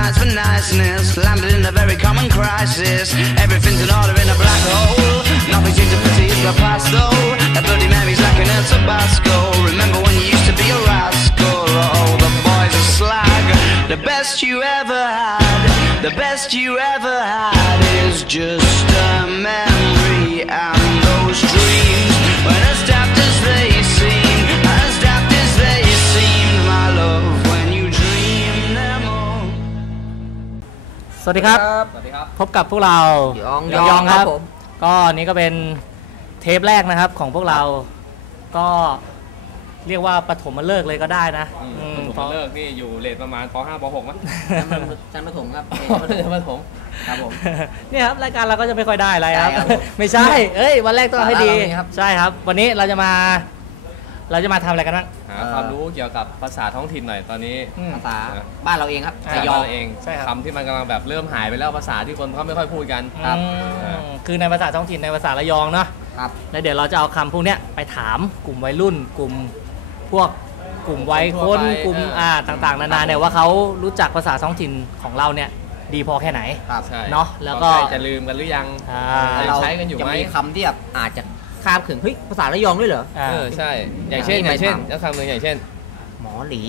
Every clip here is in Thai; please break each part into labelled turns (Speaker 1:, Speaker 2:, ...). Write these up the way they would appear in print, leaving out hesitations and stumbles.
Speaker 1: nice for niceness. Landed in a very common crisis. Everything's in order in a black hole. Nothing seems to pity the past though. That bloody memory's like an El Tabasco. Remember when you used to be a rascal? Oh, the boys are slag. The best you ever had, the best you ever had is just a memory. And those dreams were as daft as they seem, as daft as they seemed, my love, when you dream them all.
Speaker 2: สวัสดีครับพบกับพวกเรายองครับก็นี้ก็เป็นเทปแรกนะครับของพวกเราก็เรียกว่าปฐมฤกษ์เลยก็ได้นะ
Speaker 3: ปฐมฤกษ์นี่อยู่เรทประมาณป .5 ป .6 มั้ง
Speaker 4: ชั้นประถมครับ
Speaker 3: ชั้นประถม
Speaker 4: ครับผม
Speaker 2: นี่ครับรายการเราก็จะไม่ค่อยได้อะไรครับไม่ใช่วันแรกต้องให้ดีใช่ครับวันนี้เราจะมาทำอะไรกันบ้าง
Speaker 3: หาความรู้เกี่ยวกับภาษาท้องถิ่นหน่อยตอนนี้
Speaker 4: ภาษาบ้านเราเองครับ
Speaker 3: ระยองเองคำที่มันกำลังแบบเริ่มหายไปแล้วภาษาที่คนเขาไม่ค่อยพูดกัน
Speaker 2: ครับคือในภาษาท้องถิ่นในภาษาระยองเนาะ
Speaker 4: ครับ
Speaker 2: แล้วเดี๋ยวเราจะเอาคำพวกนี้ไปถามกลุ่มวัยรุ่นกลุ่มพวกกลุ่มวัยคนกลุ่มต่างๆนานาเนี่ยว่าเขารู้จักภาษาท้องถิ่นของเราเนี่ยดีพอแค่ไหนเนาะแล้วก็
Speaker 3: จะลืมกันหรือยัง
Speaker 4: เราใช้กันอยู่ไหมจะมีคำที่แบบอาจจะข้ามถึงภาษาระยองด้วยเหรอ
Speaker 3: ใช่อย่างเช่นแล้วคำหนึ่งอย่างเช่น
Speaker 4: หมอหลี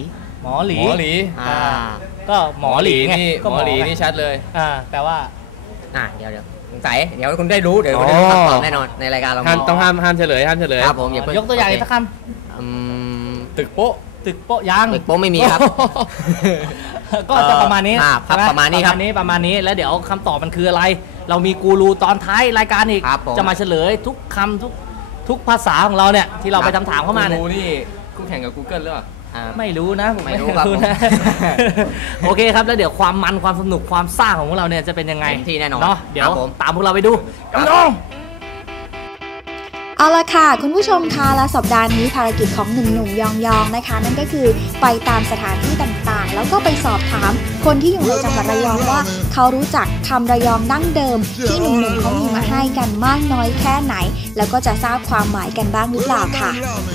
Speaker 2: ก็หมอหลี
Speaker 3: นี่หมอหลีนี่ชัดเลย
Speaker 4: แปลว่าเดี๋ยวสงสัยเดี๋ยวคุณได้รู้เดี๋ยวคุณได้รู้คำตอบแน่นอนในรายการเรา
Speaker 3: ต้องห้ามเฉลย
Speaker 4: ครับผม
Speaker 2: ยกตัวอย่างอีกสักคำ
Speaker 3: ตึกโป๊ะ
Speaker 2: ยัง
Speaker 4: ตึกโป๊ะไม่มีครับ
Speaker 2: ก็จะประมาณนี้
Speaker 4: ประมาณนี้
Speaker 2: แล้วเดี๋ยวคำตอบมันคืออะไรเรามีกูรูตอนท้ายรายการอีกจะมาเฉลยทุกคำทุกภาษาของเราเนี่ยที่เราไปถามเข้ามาเนี่ย
Speaker 3: กูรูนี่คู่แข่งกับ Google หรือเปล่า
Speaker 2: ไม่รู้นะผม
Speaker 4: ไม่รู้ครับ
Speaker 2: โอเคครับแล้วเดี๋ยวความมันความสนุกความซ่าของพวกเราเนี่ยจะเป็นยังไง
Speaker 4: ที่แน่นอน
Speaker 2: เนาะเดี๋ยวตามพวกเราไปดู
Speaker 5: เอาละค่ะคุณผู้ชมคะและสัปดาห์นี้ภารกิจของหนุ่มๆยองๆนะคะนั่นก็คือไปตามสถานที่ต่างๆแล้วก็ไปสอบถามคนที่อยู่ในจังหวัดระยองว่าเขารู้จักคำระยองดั้งเดิมที่หนุ่มๆเขามีมาให้กันมากน้อยแค่ไหนแล้วก็จะทราบความหมายกันบ้างหรือเปล่าค่ะ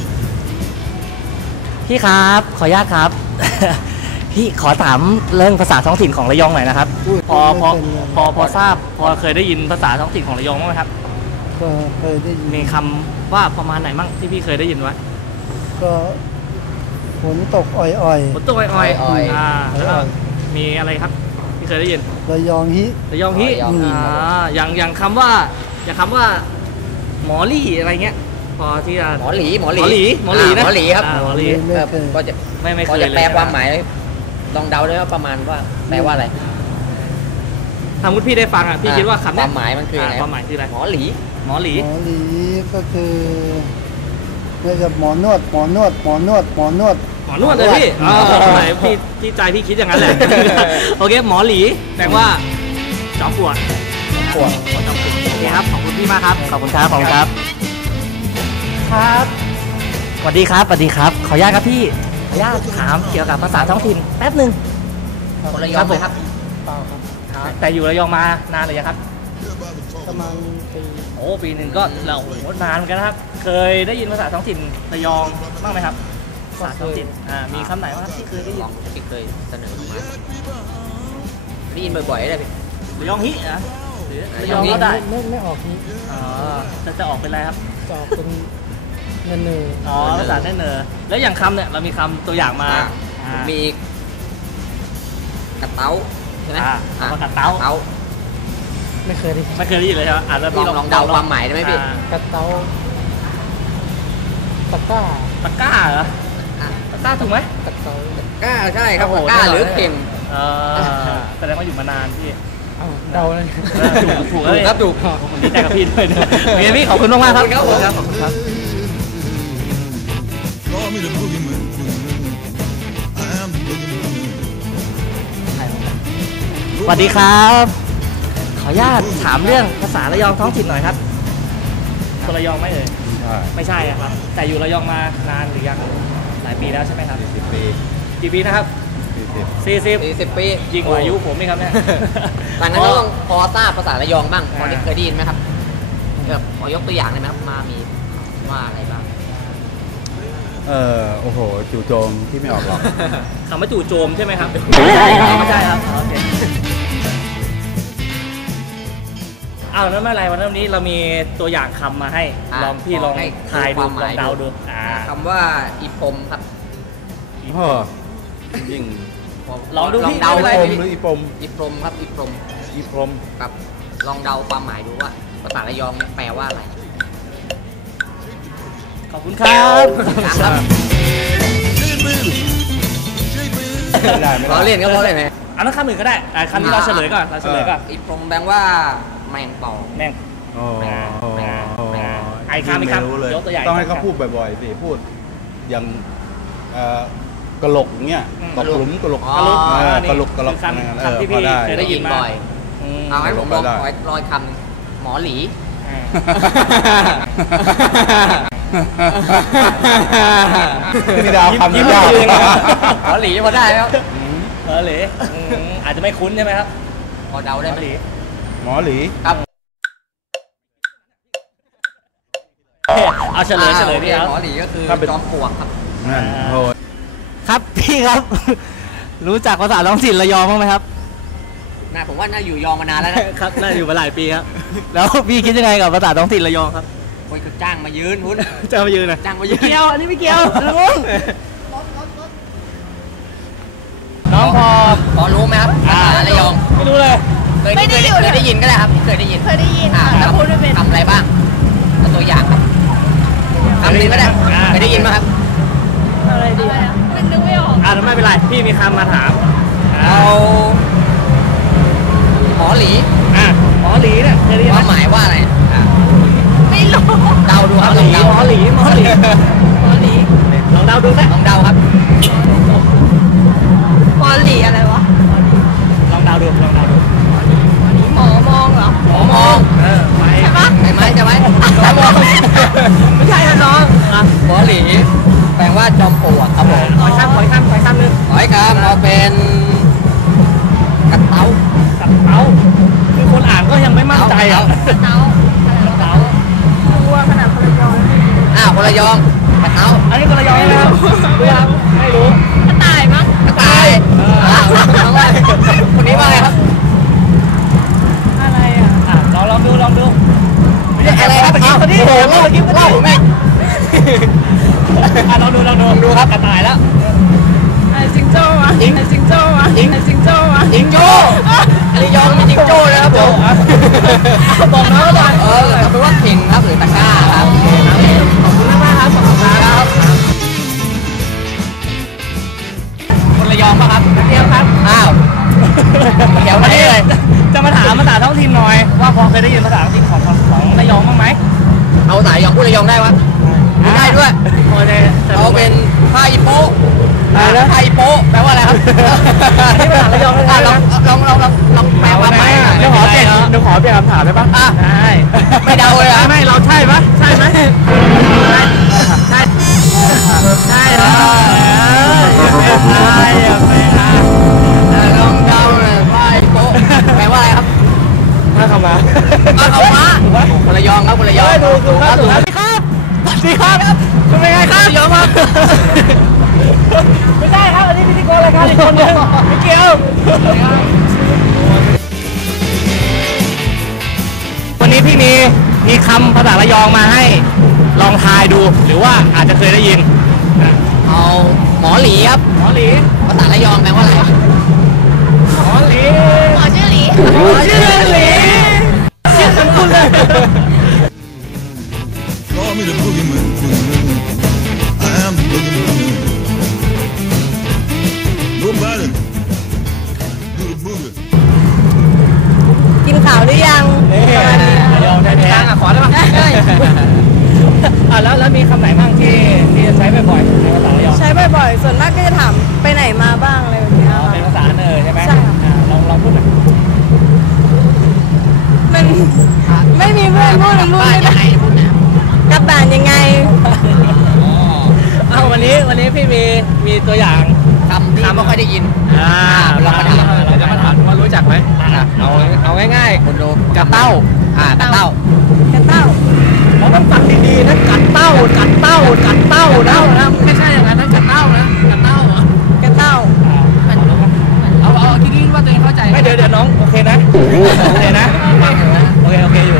Speaker 2: พี่ครับขออนุญาตครับพี่ขอถามเรื่องภาษาท้องถิ่นของระยองหน่อยนะครับพอทราบพอเคยได้ยินภาษาท้องถิ่นของระยองบ้างไหมครับ
Speaker 6: ก็เคยได้ยิน
Speaker 2: มีคำว่าประมาณไหนมั่งที่พี่เคยได้ยินไว้
Speaker 6: ก็ฝนตกอ่อย
Speaker 2: ๆฝนตกอ่อยๆแล้วก็มีอะไรครับที่เคยได้ยิน
Speaker 6: ระยองฮิ
Speaker 2: อย่างคำว่าหมอลี่อะไรเงี้ยพอที่จะ
Speaker 4: หมอหลีนะ
Speaker 2: หมอหลีครับ
Speaker 4: หมอหลีก็จะ
Speaker 2: ไม่เคย
Speaker 4: จะแปลความหมายลองเดาได้ว่าประมาณว่าแปลว่าอะไร
Speaker 2: ถ้ามุดพี่ได้ฟังพี่คิดว่าคำ
Speaker 4: ความหมายมันคืออะไร
Speaker 2: ความหมายคืออะไร
Speaker 4: หมอหลี
Speaker 6: ก็คือไม่ใช่หมอนวด
Speaker 2: เลยพี่ใจพี่คิดอย่างนั้นแหละโอเคหมอหลีแปลว่าจอมปวดโอเคครับขอบคุณพี่มากครับขอบคุณครับครับสวัสดีครับขออนุญาตครับพี่ขออนุญาตถามเกี่ยวกับภาษาท้องถิ่นแป๊บนึง
Speaker 4: คนระยองไหมครับ
Speaker 2: แต่อยู่ระยองมานานเลยครับ
Speaker 6: ประมาณ
Speaker 2: ปีหนึ่งก็เรานานเหมือนกันนะครับเคยได้ยินภาษาท้องถิ่นระยองบ้างไหมครับภาษาท้องถิ่นมีคำไหนบ้างครับที่เคยได้ยิน
Speaker 4: ที่เคยเสนอมาได้ยินบ่อยๆได้พี่
Speaker 2: ระยองฮินะหรือระยองก็ได้
Speaker 6: ไม่ออกฮิ
Speaker 2: จะออกเป็นอะไรครับ
Speaker 6: จะออกเป็นเนอ
Speaker 2: ภาษาเนอแล้วอย่างคำเนี่ยเรามีคำตัวอย่างมา
Speaker 4: มีกระเต้าใช่ไหม
Speaker 2: กระเต้า
Speaker 6: ไม่เคยได้
Speaker 2: ยินเลยครับอาจจะ
Speaker 4: ลองเดาความหมายได้ไหมพี่
Speaker 6: กระเต้าตะก้
Speaker 2: าเหรอตะก้าถูกไหม
Speaker 6: ตะ
Speaker 4: ก้าใช่ครับตะก้าหรือเข่ง
Speaker 2: แสดงว่าอยู่มานานพี่
Speaker 6: เดาเลย
Speaker 2: ถูกครับถูกผมดีใจกับพี่ด้วยนะพี่ขอบคุณมากครับขอบคุณครับสวัสดีครับขออนุญาตถามเรื่องภาษาระยองท้องถิ่นหน่อยครับคนระยองไม่เอ่ยไม่ใช่ครับแต่อยู่ระยองมานานหรือยังหลายปีแล้วใช่ไหมครับ
Speaker 3: 40 ปี
Speaker 2: กี่ปีนะครับ40
Speaker 4: ปี
Speaker 2: ยิ่งกว่าอายุผมนี่ครับเนี่ย
Speaker 4: หลังนั้นก็ต้องพอทราบภาษาระยองบ้างพอที่เคยได้ยินไหมครับขอยกตัวอย่างได้ไหมครับมามีว่าอะไรบ้าง
Speaker 3: โอ้โหจู่โจมที่ไม่ออกหรอก
Speaker 2: คำว่าจู่โจมใช่ไหมครับไม่ใช่ครับโอเคอ้าวแล้วไม่เป็นไรวันนี้เรามีตัวอย่างคำมาให้ลองพี่ลองทายดูลองเดาดู
Speaker 4: คำว่าอีพรมครับ
Speaker 3: ยิ่ง
Speaker 2: ลองดูพี่
Speaker 3: เดาเลยหรืออีพรม
Speaker 4: ครับอีพรมครับลองเดาความหมายดูว่าภาษาระยองแปลว่าอะไร
Speaker 2: ขอบคุณครับ
Speaker 4: เราเล่นก็เพราะอะไรไหม
Speaker 2: อันนั้นคำอื่นก็ได้คำนี้เราเฉลยก่อน
Speaker 4: อีพรมแปลว่าแมงป่อง
Speaker 2: แมงไอ้คำยกตัวอย่าง
Speaker 3: ต้องให้เขาพูดบ่อยๆสิพูดอย่างกระโหลกเงี้ยตกหลุมกระโหลก
Speaker 2: คำที่พี่เคยได้ยินบ่อย
Speaker 4: เอาให้ผมลอยคำหมอหลี
Speaker 3: นี่ดาวคำ
Speaker 2: ยิ้ม
Speaker 3: ยาก
Speaker 4: หมอหลีพอได้ครับ
Speaker 2: หมอหลีอาจจะไม่คุ้นใช่ไหมครับ
Speaker 4: พอเดาได้ไหม
Speaker 3: หมอหลี
Speaker 4: ครับ
Speaker 2: เอาเฉลยดิครับ
Speaker 4: หมอหลีก็คือจอมปลวกครับ
Speaker 2: ครับพี่ครับรู้จักภาษาท้องถิ่นระยองบ้างไหมครับ
Speaker 4: ผมว่าน่าอยู่ยองมานานแล้ว
Speaker 2: นะครับน่าอยู่มาหลายปีครับแล้วพี่คิดยังไงกับภาษาท้องถิ่นระยองครับ
Speaker 4: คนก็จ้างมายืนหุ้น
Speaker 2: จ้างมายืนนะ
Speaker 4: จ้างมายืน
Speaker 2: เกี่ยวอันนี้ไม่เกี่ยวน้อง
Speaker 4: พอรู้ไหมครับภาษาระยอง
Speaker 2: ไม่รู้เลย
Speaker 4: เคยได้ยินก็ได้ครับเคยได้ยิน
Speaker 5: แล้วพูดไม่เป็น
Speaker 4: ทำอะไรบ้างตัวอย่างครับคำนึงก็ได้เคยได้ยินไหมครับ
Speaker 5: อะไรดีมันนึกไม่ออก
Speaker 2: ไม่เป็นไรพี่มีคำมาถาม
Speaker 4: เอาหมอหลี
Speaker 2: หมอหลีเนี่ยเคยได้ยิน
Speaker 4: ความหมายว่าอะไร
Speaker 5: ไม่รู้
Speaker 4: เดาดูครับ
Speaker 2: หมอหลีลองเดาดู
Speaker 4: ลองเดาครับ
Speaker 5: หมอหลีอะไรวะ
Speaker 2: ลองเดาดู
Speaker 5: หมอมองเหรอ
Speaker 4: หมอมอง
Speaker 5: ใช่ปะ
Speaker 4: ใช่ไหมหมอมอง
Speaker 5: ไม่ใช่นะน้อง
Speaker 4: หมอหลีแปลว่าจอมปลวกครับผม
Speaker 2: ขอข้ามนึง
Speaker 4: เราเป็นกัดเต้า
Speaker 2: คือคนอ่านก็ยังไม่มั่นใจอ่ะ
Speaker 5: กัดเต้าตัวขนาดคนระยอง
Speaker 4: คนระยองกัดเต้า
Speaker 2: อันนี้คนระยองใช่ไหมครับไม่รู้
Speaker 5: กระต่ายมั้ง
Speaker 4: กระต่ายคนนี้ว่าไงครับ
Speaker 5: อะไร
Speaker 2: ลองดู
Speaker 4: อะไรครับ
Speaker 2: โอ้โหเล่า
Speaker 4: แม่
Speaker 2: ลองดูครับกระต่ายแล้ว
Speaker 5: จิงโจ้จิงโจ้
Speaker 4: ระยองมีจิงโจ้เลยครับผม
Speaker 2: บอกน้องก่อน
Speaker 4: แปลว่าเข่งครับหรือตะกร้าครับ
Speaker 2: ขอบคุณมากครับขอบคุณครับ
Speaker 4: คนระยองป่ะครับ
Speaker 2: เดียวครับ
Speaker 4: เดี๋ยวมาได้เลย
Speaker 2: จะมาถามภาษาท้องถิ่นหน่อยว่าพอเคยได้ยินภาษาท้องถิ่นของระยองบ้างไหม
Speaker 4: เอาสายระยองพูดระยองได้วะได้ด้วยเอาเป็นผ้าอีโป๊ผ้าอีโป๊แปลว่าอะไรครับ
Speaker 2: ที่ภาษาระยองล
Speaker 4: องแปลว่าไหม
Speaker 2: เดี๋ยวขอเปลี่ยนคำถามได้ปะ
Speaker 4: ได้ไม่เดาเลย
Speaker 2: ไม่เราใช่ไหมใช่
Speaker 4: ลองเดาเลยผ้าอีโป๊แปลว่าอะไรครับ
Speaker 2: ถ้าเข้ามา
Speaker 4: คนระยองครับคนระยอง
Speaker 2: ถูกครับเป็นไงครับ
Speaker 4: ระยองครับ
Speaker 2: ไม่ได้ครับอันนี้พิธีกรรายการอีกคนนึงไม่เกี่ยววันนี้พี่มีคำภาษาระยองมาให้ลองทายดูหรือว่าอาจจะเคยได้ยิน
Speaker 4: เอาหมอหลีครับ
Speaker 2: หมอหลี
Speaker 4: ภาษาระยองแปลว่าอะไร
Speaker 2: หมอหลี
Speaker 5: ชื่อหลี
Speaker 2: ชื่อทั้งคู่เลย
Speaker 7: Call me the boogeyman. I am the boogeyman. Nobody do the boogie.
Speaker 5: กินข่าวหรือยัง
Speaker 2: ระยองแท้ๆขอได้ปะแล้วมีคำไหนบ้างที่จะใช้บ่อยๆในภาษาระยอง
Speaker 5: ใช้บ่อยๆส่วนมากก็จะถามไปไหนมาบ้างอะไรแบบนี้
Speaker 2: เป็นภาษาใช่ไหม
Speaker 5: ใช่
Speaker 2: ลองพูดหน่อย
Speaker 5: มันไม่มีเพื่อนพูดไม่ได้กลับบ้านยังไง
Speaker 2: วันนี้พี่มีตัวอย่าง
Speaker 4: คำไม่ค่อยได้ยิน
Speaker 2: เราจะมาถามว่ารู้จักไหมเอาง่าย
Speaker 4: ๆคนดู
Speaker 2: กระเต้าเราต้องฟังดีๆนะกัดเต้านะไม่ใช่อย่างนั้นนะกัดเต้านะกัดเต้าเหรอกระเต้าเอาที่นี่ว่าตัวเองเข้าใจไม่เดี๋ยวน้องโอเคนะโอเคอยู่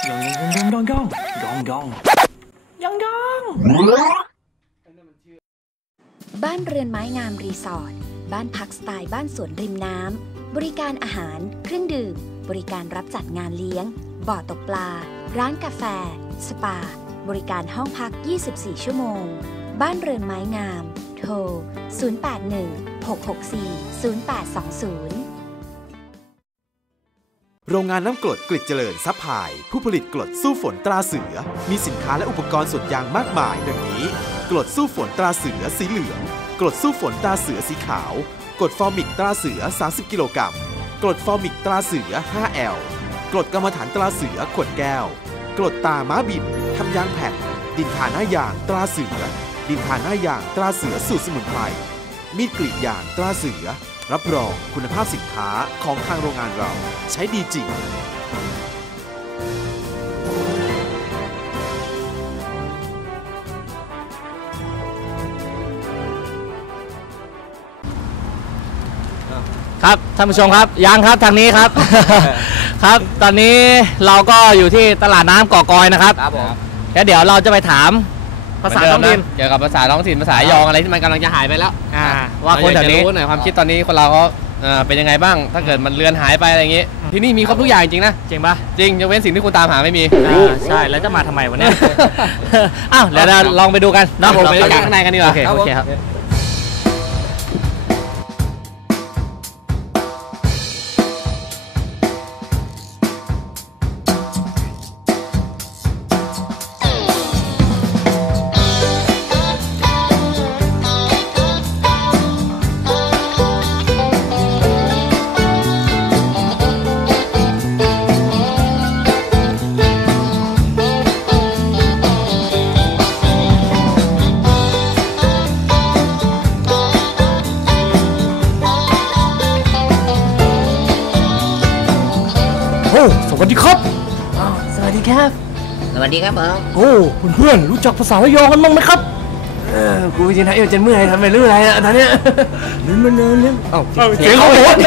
Speaker 5: บ้านเรือนไม้งามรีสอร์ทบ้านพักสไตล์บ้านสวนริมน้ำบริการอาหารเครื่องดื่มบริการรับจัดงานเลี้ยงบ่อตกปลาร้านกาแฟสปาบริการห้องพัก24ชั่วโมงบ้านเรือนไม้งามโทร0816640820
Speaker 8: โรงงานน้ำกรดกลิดเจริญซัพพลายผู้ผลิตกรดสู้ฝนตราเสือมีสินค้าและอุปกรณ์สวนยางมากมายดังนี้กรดสู้ฝนตราเสือสีเหลืองกรดสู้ฝนตราเสือสีขาวกรดฟอร์มิกตราเสือ30กิโลกรัมกรดฟอร์มิกตราเสือ 5L กรดกรรมฐานตราเสือขวดแก้วกรดตาม้าบินทำยางแผ่นดินทาหน้ายางตราเสือดินทาหน้ายางตราเสือสูตรสมุนไพรมีดกรีดยางตราเสือรับรองคุณภาพสินค้าของทางโรงงานเราใช้ดีจริง
Speaker 2: ครับท่านผู้ชมครับยังครับทางนี้ครับ ครับตอนนี้เราก็อยู่ที่ตลาดน้ำก่อกอยนะครับ
Speaker 4: ครับผม
Speaker 2: แล้วเดี๋ยวเราจะไปถามภาษาท้องถิ่น
Speaker 4: เกี่ยวกับภาษาท้องถิ่นภาษายองอะไรที่มันกำลังจะหายไปแล้ว
Speaker 2: ว่าคนแถวนี้
Speaker 4: รู้หน่อยความคิดตอนนี้คนเราเขาเป็นยังไงบ้างถ้าเกิดมันเลือนหายไปอะไรอย่างงี้ที่นี่มีครบทุกอย่างจริงนะ
Speaker 2: จริงปะ
Speaker 4: จริงยกเว้นสิ่งที่คุณตามหาไม่มี
Speaker 2: ใช่แล้วจะมาทำไมวะเนี่ยอ้าวเดี๋ยวเราลองไปดูกันนะ
Speaker 4: ผมไปดูข้างในกันดีกว่า
Speaker 2: โอเคครับสวัสดีครับสวัสดีครับ
Speaker 4: สวัสดีครับผม
Speaker 2: โอ้เพื่อนๆรู้จักภาษาระยองกันบ้างไหมครับกูจริงๆจะเมื่อยทำไปเรื่อยอะไรตอนนี้ลืมเสียงเขาโหด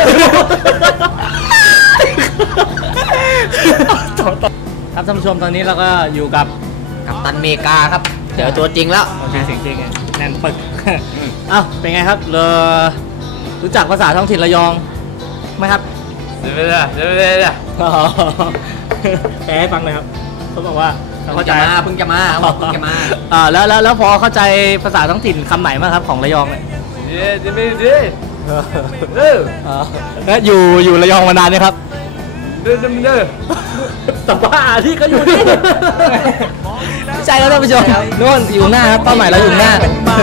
Speaker 2: ครับท่านผู้ชมตอนนี้เราก็อยู่กับ
Speaker 4: กัปตันเมกาครับเจอตัวจริงแล้ว
Speaker 2: เสียงจริงแน่นปึกอ้าวเป็นไงครับรู้จักภาษาท้องถิ่นระยองไหมครับ
Speaker 4: เดี๋ยว
Speaker 2: แปลให้ฟังเลยครับเขาบอกว่า
Speaker 4: เพิ่งจะมา
Speaker 2: แล้วพอเข้าใจภาษาท้องถิ่นคำไหนบ้างครับของระยองเนี่ยแล้วอยู่ระยองมานานไหมครับแต่ว่าที่เขาอยู่นี่ใจแล้วท่านผู้ชมโน่นอยู่หน้าครับเป้าหมายเราอยู่หน้า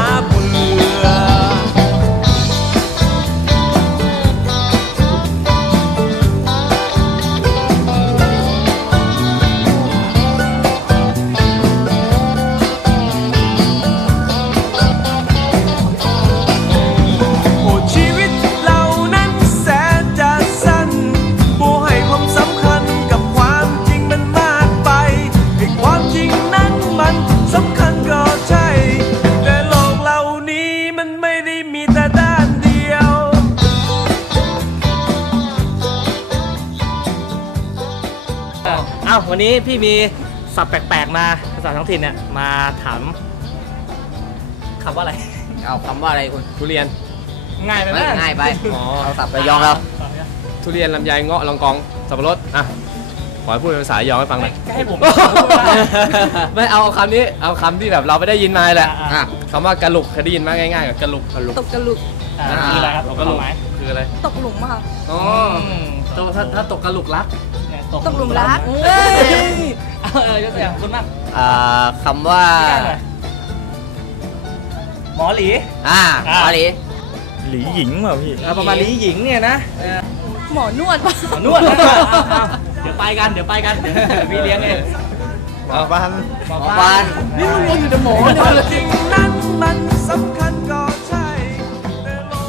Speaker 2: วันนี้พี่มีศัพท์แปลกๆมาภาษาท้องถิ่นเนี่ยมาถามคำว่าอะไร
Speaker 4: เอาคำว่าอะไรคุณทุเรียน
Speaker 2: ง่ายไปไหม
Speaker 4: ง่ายไปเอาศัพท์ระยองเราทุเรียนลำไยเงาะลองกองสับปะรดอ่ะขอให้พูดเป็นภาษาระยองให้ฟังหน่อย
Speaker 2: ให้ผม
Speaker 4: ไม่เอาคำนี้เอาคำที่แบบเราไม่ได้ยินมาแหละคำว่ากระลุกเคยได้ยินมาง่ายๆกับกระลุก
Speaker 9: ตกกระลุก
Speaker 2: คืออะไรครับตกกระลุก
Speaker 4: คืออะไร
Speaker 9: ตกหลุมค่ะ
Speaker 4: อ๋อถ้าตกกระลุกรัก
Speaker 9: ตกหลุมรัก
Speaker 2: ยกตัวอย่างคุณมาก
Speaker 4: คำว่า
Speaker 2: หมอหลี
Speaker 4: หมอหลี
Speaker 2: หลีหญิงเปล่าพี่ประมาณหลีหญิงเนี่ยนะ
Speaker 9: หมอนวดป่ะ
Speaker 2: หมอนวดเดี๋ยวไปกันพี่เลี้ยงเอง
Speaker 4: หมอฟัน
Speaker 9: นี่มึงเรียนอยู่แต่หมอเนี่ยจริงนั้นมันสำคัญก็ใช่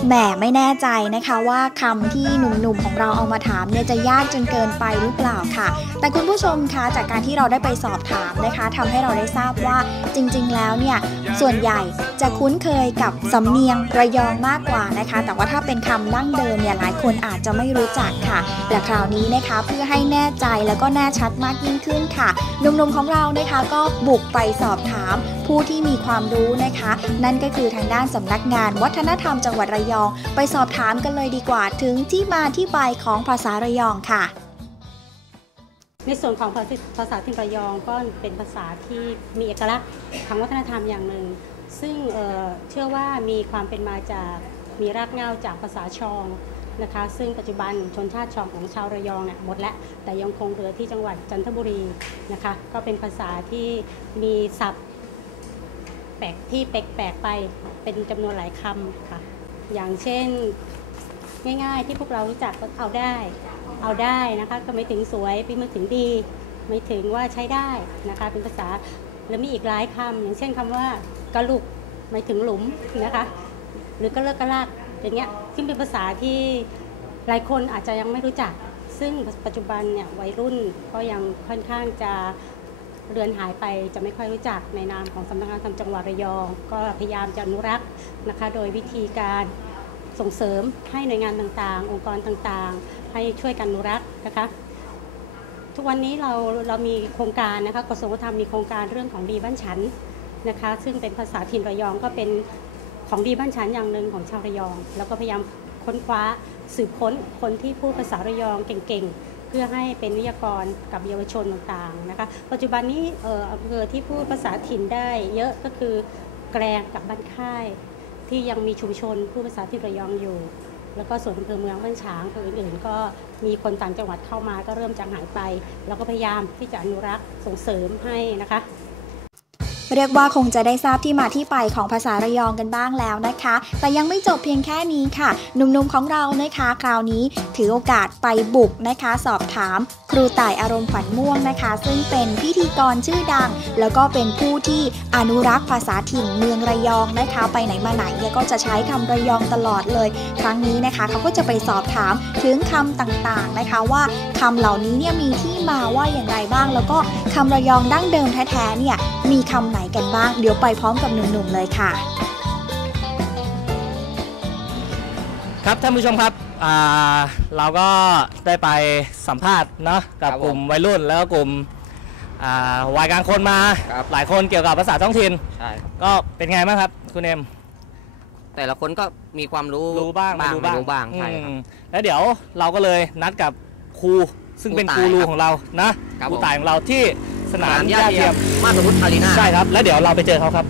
Speaker 5: แหมไม่แน่ใจนะคะว่าคำที่หนุ่มๆของเราเอามาถามเนี่ยจะยากจนเกินไปหรือเปล่าค่ะแต่คุณผู้ชมคะจากการที่เราได้ไปสอบถามนะคะทำให้เราได้ทราบว่าจริงๆแล้วเนี่ยส่วนใหญ่จะคุ้นเคยกับสำเนียงระยองมากกว่านะคะแต่ว่าถ้าเป็นคำดั้งเดิมเนี่ยหลายคนอาจจะไม่รู้จักค่ะและคราวนี้นะคะเพื่อให้แน่ใจแล้วก็แน่ชัดมากยิ่งขึ้นค่ะหนุ่มๆของเรานะคะก็บุกไปสอบถามผู้ที่มีความรู้นะคะนั่นก็คือทางด้านสำนักงานวัฒนธรรมจังหวัดระยองไปสอบถามกันเลยดีกว่าถึงที่มาที่ไปของภาษาระยองค่ะ
Speaker 10: ในส่วนของภาษาถิ่นระยองก็เป็นภาษาที่มีเอกลักษณ์ทางวัฒนธรรมอย่างหนึ่งซึ่งเชื่อว่ามีความเป็นมาจากมีรากเหง้าจากภาษาชองนะคะซึ่งปัจจุบันชนชาติชองของชาวระยองเนี่ยหมดแล้วแต่ยังคงเหลือที่จังหวัดจันทบุรีนะคะก็เป็นภาษาที่มีศัพท์แปลกที่แปลกไปเป็นจำนวนหลายคำค่ะอย่างเช่นง่ายๆที่พวกเรารู้จักก็เอาได้นะคะก็ไม่ถึงสวยไม่ถึงดีไม่ถึงว่าใช้ได้นะคะเป็นภาษาแล้วมีอีกหลายคำอย่างเช่นคำว่ากระลุกไม่ถึงหลุมนะคะหรือกระเลิกกระลากอย่างเงี้ยซึ่งเป็นภาษาที่หลายคนอาจจะยังไม่รู้จักซึ่งปัจจุบันเนี่ยวัยรุ่นก็ยังค่อนข้างจะเลือนหายไปจะไม่ค่อยรู้จักในนามของสำนักงานธรรมจังหวัดระยองก็พยายามจะอนุรักษ์นะคะโดยวิธีการส่งเสริมให้หน่วยงานต่างๆองค์กรต่างๆให้ช่วยกันอนุรักษ์นะคะทุกวันนี้เรามีโครงการนะคะกระทรวงวัฒนธรรมมีโครงการเรื่องของดีบ้านฉันนะคะซึ่งเป็นภาษาถิ่นระยองก็เป็นของดีบ้านฉันอย่างหนึ่งของชาวระยองแล้วก็พยายามค้นคว้าสืบค้นคนที่พูดภาษาระยองเก่งๆเพื่อให้เป็นวิทยากรกับเยาวชนต่างๆนะคะปัจจุบันนี้อำเภอที่พูดภาษาถิ่นได้เยอะก็คือแกลงกับบ้านค่ายที่ยังมีชุมชนพูดภาษาถิ่นระยองอยู่แล้วก็ส่วนอำเภอเมืองบ้านฉางอำเภออื่นๆก็มีคนต่างจังหวัดเข้ามาก็เริ่มจางหายไปแล้วก็พยายามที่จะอนุรักษ์ส่งเสริมให้นะคะ
Speaker 5: เรียกว่าคงจะได้ทราบที่มาที่ไปของภาษาระยองกันบ้างแล้วนะคะแต่ยังไม่จบเพียงแค่นี้ค่ะหนุ่มๆของเรานะคะคราวนี้ถือโอกาสไปบุกนะคะสอบถามครูต่ายอารมณ์ขวัญม่วงนะคะซึ่งเป็นพิธีกรชื่อดังแล้วก็เป็นผู้ที่อนุรักษ์ภาษาถิ่นเมืองระยองนะคะไปไหนมาไหนก็จะใช้คำระยองตลอดเลยครั้งนี้นะคะเขาก็จะไปสอบถามถึงคำต่างๆนะคะว่าคำเหล่านี้เนี่ยมีที่มาว่าอย่างไรบ้างแล้วก็คำระยองดั้งเดิมแท้ๆเนี่ยมีคำไหนกันบ้างเดี๋ยวไปพร้อมกับหนุ่มๆเลยค่ะ
Speaker 2: ครับท่านผู้ชมครับเราก็ได้ไปสัมภาษณ์เนาะกับกลุ่มวัยรุ่นแล้วก็กลุ่มวัยกลางคนมาหลายคนเกี่ยวกับภาษาท้องถิ่นใช่ก็เป็นไงบ้างครับคุณเอ็ม
Speaker 4: แต่ละคนก็มีความรู้
Speaker 2: บ้าง
Speaker 4: ใช่ครับ
Speaker 2: แล้วเดี๋ยวเราก็เลยนัดกับครูซึ่งเป็นครูรูของเรานะครูต่ายของเราที่สนามหญ้าเทียม
Speaker 4: มาสมุทรอารีนา
Speaker 2: ใช่ครับแล้วเดี๋ยวเราไปเจอเขาครับ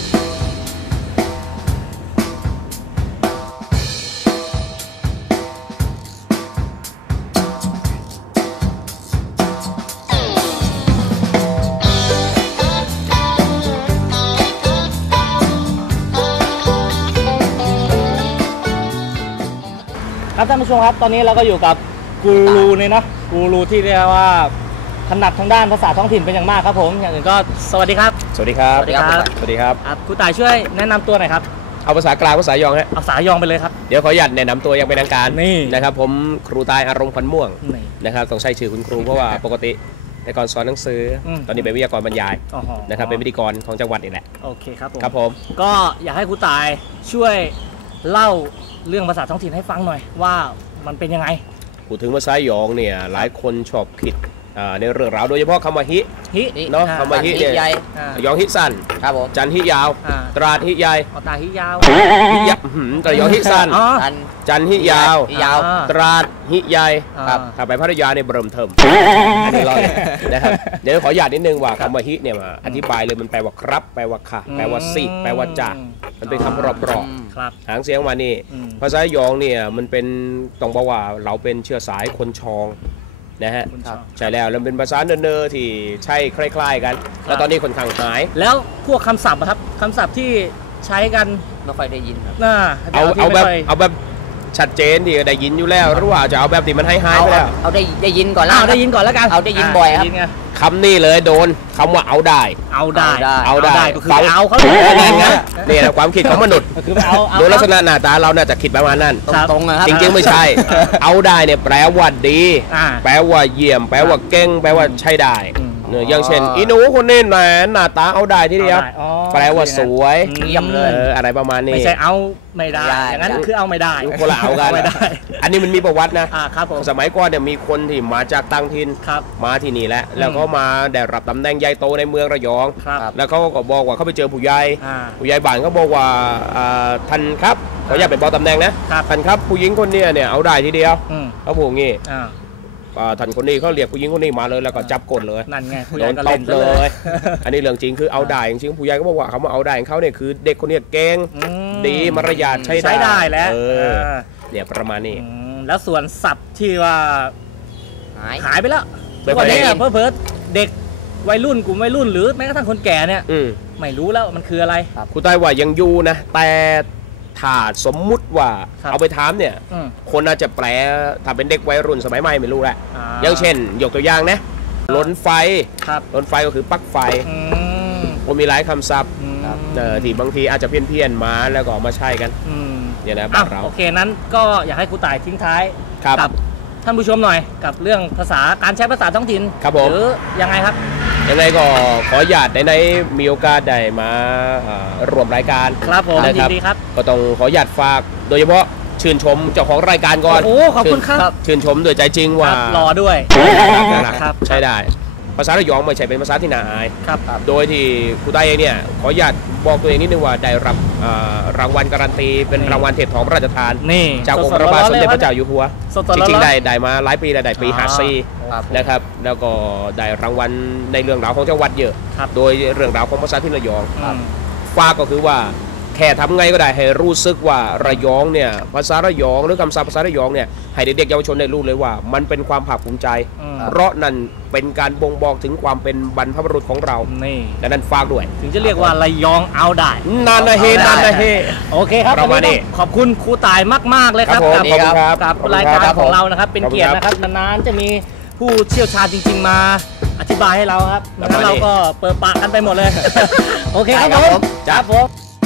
Speaker 2: ครับท่านผู้ชมครับตอนนี้เราก็อยู่กับกูรูเนี่ยนะกูรูที่เรียกว่าถนัดทางด้านภาษาท้องถิ่นเป็นอย่างมากครับผมอย่างอื่นก็สวัสดีครับ
Speaker 11: สวัสดีครับ
Speaker 2: สวัสดีครับ
Speaker 11: สวัสดีครับ
Speaker 2: ครูต่ายช่วยแนะนำตัวหน่อยครับ
Speaker 11: เอาภาษากลางภาษายองฮะ
Speaker 2: เอาภาษายองไปเลยครับ
Speaker 11: เดี๋ยวขออนุญาตแนะนำตัวอย่างเป็นทางการนี่นะครับผมครูต่ายอารมณ์ขวัญม่วงนะครับต้องใช้ชื่อคุณครูเพราะว่าปกติแต่ก่อนสอนหนังสือตอนนี้เป็นวิทยากรบรรยายนะครับเป็นพิธีกรของจังหวัดนี่แหละ
Speaker 2: โอเคครับผม
Speaker 11: ครับผม
Speaker 2: ก็อยากให้ครูต่ายช่วยเล่าเรื่องภาษาท้องถิ่นให้ฟังหน่อยว่ามันเป็นยังไง
Speaker 11: พูดถึงภาษายองเนี่ยหลายคนชอบคิดในเรื่องราวโดยเฉพาะคำว่าฮิเนาะคำว่าฮิเนี่ยยองฮิสั้นจันฮิยาวตราดฮิใหญ่
Speaker 2: ตาฮิยาว
Speaker 11: แต่ยองฮิสั้นจันฮิยาวตราดฮิใหญ่ถ้าไปพัทยาเนี่ยเบิ่มเทิมอันนี้เรานะครับเดี๋ยวขออนุญาตนิดนึงว่าคำว่าฮิเนี่ยมาอธิบายเลยมันแปลว่าครับแปลว่าค่ะแปลว่าสิแปลว่าจ่ามันเป็นคำรอบๆหางเสียงมานี่ภาษายองเนี่ยมันเป็นต้องบอกว่าเราเป็นเชื้อสายคนชองนะฮะใช่แล้วเป็นภาษาเนอที่ใช้คล้ายๆกันแล้วตอนนี้คนข้างหาย
Speaker 2: แล้วพวกคำศัพท์ครับคำศัพท์ที่ใช้กัน
Speaker 4: ไม่ค่อยได้ยินครับ
Speaker 11: เอาแบบชัดเจนที่ได้ยินอยู่แล้วหรือว่าจะเอาแบบที่มันหายไปแล้ว
Speaker 4: เอาได้ยินก่อนแล้ว
Speaker 2: ได้ยินก่อนแล้วกัน
Speaker 4: เอาได้ยินบ่อยครับ
Speaker 11: คำนี้เลยโดนคำว่าเอาได้
Speaker 2: ก็คือเอาเขา
Speaker 11: นั่นนะนี่นะความคิดของมนุษย์
Speaker 2: คือเอา
Speaker 11: ดูลักษณะหน้าตาเราน่าจะคิดประมาณนั้น
Speaker 4: ตรงนะครับ
Speaker 11: จริงๆไม่ใช่เอาได้เนี่ยแปลว่าดีแปลว่าเยี่ยมแปลว่าเก่งแปลว่าใช้ได้อย่างเช่นอีหนูคนนี้หน้าตาเอาได้ทีเดียวแปลว่าสวย
Speaker 4: เยี่ยมเลย
Speaker 11: อะไรประมาณนี้
Speaker 2: ไม่ใช่เอาไม่ได้อย่างนั้นคือเอาไม่ได้
Speaker 11: คนละเอากันอันนี้มันมีประวัติ
Speaker 2: นะครับผม
Speaker 11: สมัยก่อนเนี่ยมีคนที่มาจากต่างถิ่นมาที่นี่แล้วก็มาได้รับตำแหน่งใหญ่โตในเมืองระยองแล้วเขาก็บอกว่าเขาไปเจอผู้ใหญ่บ้านเขาบอกว่าท่านครับเขาอยากเป็นบอกตำแหน่งนะท่านครับผู้หญิงคนนี้เนี่ยเอาได้ทีเดียวเขาพูดงี้ท่านคนนี้เขาเรียกผู้หญิงคนนี้มาเลยแล้วก็จับกดเลย
Speaker 2: นั่นไง
Speaker 11: โดนตบเลยอันนี้เรื่องจริงคือเอาได้จริงผู้ใหญ่ก็บอกว่าเขามาเอาได้ของเขาเนี่ยคือเด็กคนนี้เก่งดีมารยาทใช้
Speaker 2: ได้แล้ว
Speaker 11: เนี่ยประมาณนี้
Speaker 2: แล้วส่วนศัพท์ที่ว่าหายไปแล้ววันนี้เพิ่มเด็กวัยรุ่นกลุ่มวัยรุ่นหรือแม้กระทั่งคนแก่เนี่ยไม่รู้แล้วมันคืออะไร
Speaker 11: ครูต้อยว่ายังอยู่นะแต่ถ้าสมมุติว่าเอาไปถามเนี่ยคนอาจจะแปลถ้าเป็นเด็กวัยรุ่นสมัยใหม่ไม่รู้แหละอย่างเช่นยกตัวอย่างนะล้นไฟก็คือปลั๊กไฟมันมีหลายคำศัพท์ที่บางทีอาจจะเพี้ยนมาแล้วก็มาใช้กันเนี่ยนะบ้านเรา
Speaker 2: โอเคนั้นก็อยากให้ครูต่ายทิ้งท้ายกับท่านผู้ชมหน่อยกับเรื่องภาษาการใช้ภาษาท้องถิ่นหรือยังไงครับ
Speaker 11: ยังไงก็ขออนุญาตในมีโอกาสได้มาร่วมรายการ
Speaker 2: ครับผมยินดีครับ
Speaker 11: ก็ต้องขออนุญาตฝากโดยเฉพาะชื่นชมเจ้าของรายการก่อน
Speaker 2: โอ้ขอบคุณครับ
Speaker 11: ชื่นชมด้วยใจจริงว่าร
Speaker 2: อด้วย
Speaker 11: ครับใช่ได้ภาษาระยองไม่ใช่เป็นภาษาที่น่าอายโดยที่ครูต้ายเนี่ยขออนุญาตบอกตัวเองนิดนึงว่าได้รับรางวัลการันตีเป็นรางวัลเทพทองพระราชทานจากองค์พระบาทสมเด็จพระเจ้าอยู่หัวจริงๆได้มาหลายปีได้ปี54นะครับแล้วก็ได้รางวัลในเรื่องราวของจังหวัดเยอะโดยเรื่องราวของภาษาที่ระยองฝากก็คือว่าแค่ทำไงก็ได้ให้รู้สึกว่าระยองเนี่ยภาษาระยองหรือคำศัพท์ภาษาระยองเนี่ยให้เด็กๆเยาวชนได้รู้เลยว่ามันเป็นความภาคภูมิใจเพราะนั่นเป็นการบ่งบอกถึงความเป็นบรรพบุรุษของเราดังนั้นฝากด้วย
Speaker 2: ถึงจะเรียกว่าระยองเอาได้
Speaker 11: นานเฮ
Speaker 2: โอเคครับวันนี้ขอบคุณครูต่ายมากๆเลยครับกับรายการของเรานะครับเป็นเกียรตินะครับนานๆจะมีผู้เชี่ยวชาญจริงๆมาอธิบายให้เราครับงั้นเราก็เปิดปากกันไปหมดเลยโอเคครับผมครับผม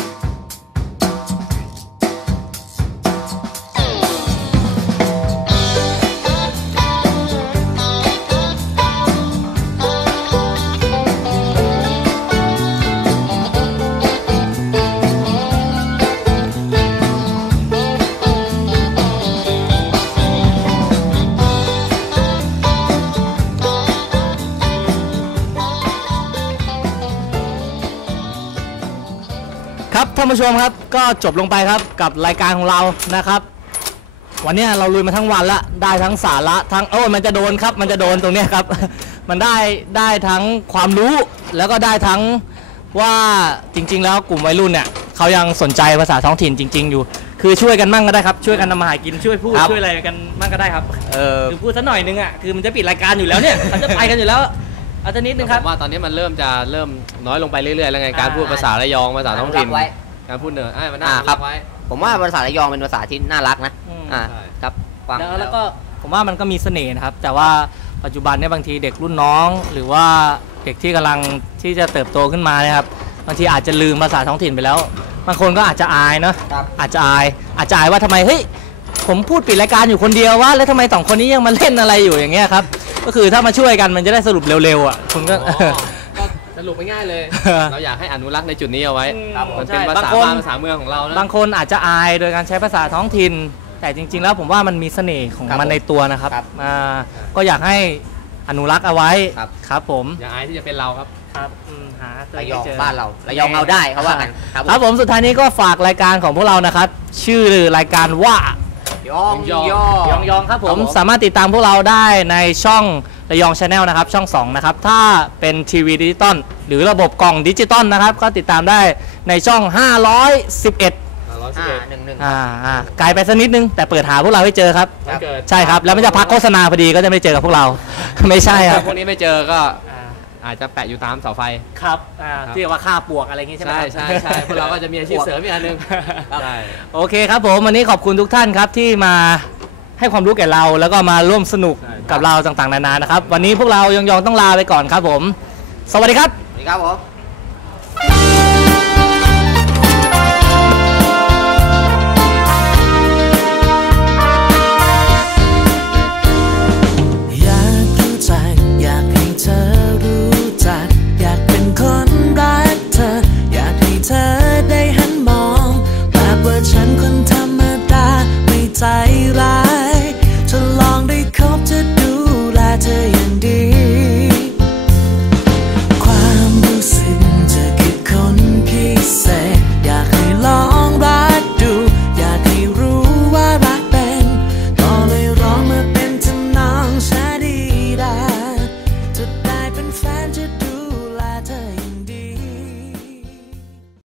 Speaker 2: ท่านผู้ชมครับก็จบลงไปครับกับรายการของเรานะครับวันนี้เราลุยมาทั้งวันละได้ทั้งสาระทั้งมันจะโดนครับมันจะโดนตรงนี้ครับมันได้ทั้งความรู้แล้วก็ได้ทั้งว่าจริงๆแล้วกลุ่มวัยรุ่นเนี่ยเขายังสนใจภาษาท้องถิ่นจริงๆอยู่คือช่วยกันมั่งก็ได้ครับช่วยกันทำมาหากินช่วยพูดช่วยอะไรกันมั่งก็ได้ครับคือพูดสักหน่อยนึงอ่ะคือมันจะปิดรายการอยู่แล้วเนี่ยมันจะไปกันอยู่แล้วอาจจะนิดนึงครับ
Speaker 12: ว่าตอนนี้มันเริ่มน้อยลงไปเรื่อยๆแล้วไงการพูดภาษาระยองภาษาท้องถิ่นการพูดเหนือมันน่ารักไว้
Speaker 4: ผมว่าภาษาระยองเป็นภาษาที่น่ารักนะครับ
Speaker 2: ฟังแล้วก็ผมว่ามันก็มีเสน่ห์นะครับแต่ว่าปัจจุบันเนี่ยบางทีเด็กรุ่นน้องหรือว่าเด็กที่กำลังที่จะเติบโตขึ้นมานะครับบางทีอาจจะลืมภาษาท้องถิ่นไปแล้วบางคนก็อาจจะอายเนาะอาจจะอายว่าทำไมเฮ้ยผมพูดปิดรายการอยู่คนเดียวว่าแล้วทำไมสองคนนี้ยังมาเล่นอะไรอยู่อย่างเงี้ยครับก็คือถ้ามาช่วยกันมันจะได้สรุปเร็วๆอ่ะคุณก็
Speaker 12: สรุปง่ายๆเลยเราอยากให้อนุรักษ์ในจุดนี้เอาไว้มันเป็นภาษาบ้านภาษาเมืองของเรานะ
Speaker 2: บางคนอาจจะอายโดยการใช้ภาษาท้องถิ่นแต่จริงๆแล้วผมว่ามันมีเสน่ห์ของมันในตัวนะครับก็อยากให้อนุรักษ์เอาไว้ครับผม
Speaker 12: อย่าอายที่จะเป็นเราครับ
Speaker 4: หาระยองบ้านเราระยองเอาได้เขาว่ากัน
Speaker 2: ครับผมสุดท้ายนี้ก็ฝากรายการของพวกเรานะครับชื่อรายการว่ายองครับผมสามารถติดตามพวกเราได้ในช่องระยอง Channel นะครับช่อง2นะครับถ้าเป็นทีวีดิจิตอลหรือระบบกล่องดิจิตอลนะครับก็ติดตามได้ในช่อง511ไกลไปสักนิดนึงแต่เปิดหาพวกเราให้เจอครับใช่ครับแล้วมันจะพักโฆษณาพอดีก็จะไม่เจอกับพวกเราไม่ใช่ครับ
Speaker 12: พวกนี้ไม่เจอก็อาจจะแปะอยู่ตามเสาไฟ
Speaker 2: ครับที่เรียกว่าค่าปวกอะไรอย่างงี้ใช่ไหม
Speaker 12: ใช่พวกเราก็จะมีอาชีพเสริมอีกอันนึง
Speaker 2: โอเคครับผมวันนี้ขอบคุณทุกท่านครับที่มาให้ความรู้แก่เราแล้วก็มาร่วมสนุกกับเราต่างๆนานานะครับวันนี้พวกเรายองๆต้องลาไปก่อนครับผมสวัสดีครับ
Speaker 4: สวัสดีครับผม
Speaker 13: อยากรู้จักอยากให้เธอรู้จักอยากเป็นคนรักเธออยากให้เธอได้หันมองแบบว่าฉันคน